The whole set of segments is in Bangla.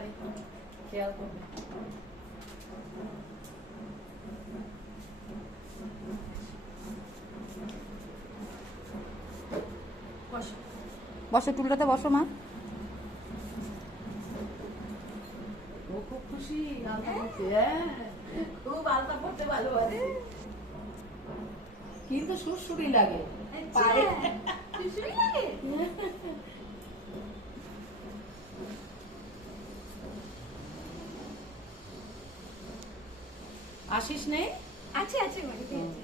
পারে, খেয়াল করবে। বসো বসো, টুলটাতে বসো মা। ও খুব খুশি আলতা পড়তে। হ্যাঁ, খুব আলতা পড়তে ভালোবাসে, কিন্তু সুরসুরি লাগে পায়ে। সুরসুরি লাগে? আসিস নেই? আছে আছে বাড়িতে আছে।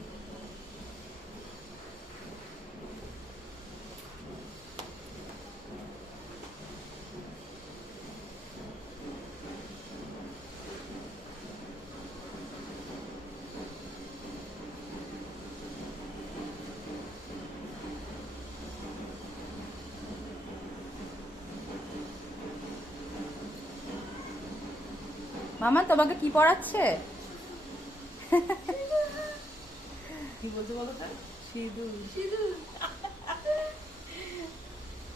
মামা তোমাকে কি পড়াচ্ছে? কি বলতে বলো তো? সিঁদুর। সিঁদুর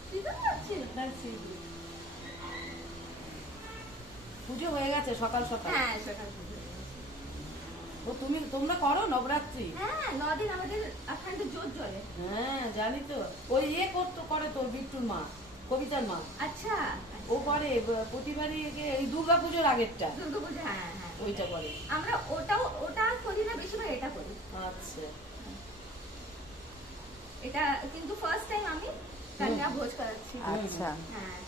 সিঁদুর আছে? হ্যাঁ, সিঁদুর। পুজো হয়ে গেছে সকাল সকাল। হ্যাঁ সকাল পুজো। ও তোমরা করো নবরাত্রি? হ্যাঁ 9 দিন আমাদের এখানে জোর জ্বলে। হ্যাঁ জানি তো। ওই করে তোর বিট্টুর মা, কবিতার মা। আচ্ছা ও করে প্রতিবারই এই দুর্গা পুজোর আগেরটা দুর্গাপূজা, হ্যাঁ হ্যাঁ ওইটা করে। আমরা ওটা করি না, বেশিরভাগ এটা করি। আচ্ছা, এটা কিন্তু ফার্স্ট টাইম আমি কন্যা ভোজ করাচ্ছি। আচ্ছা। হ্যাঁ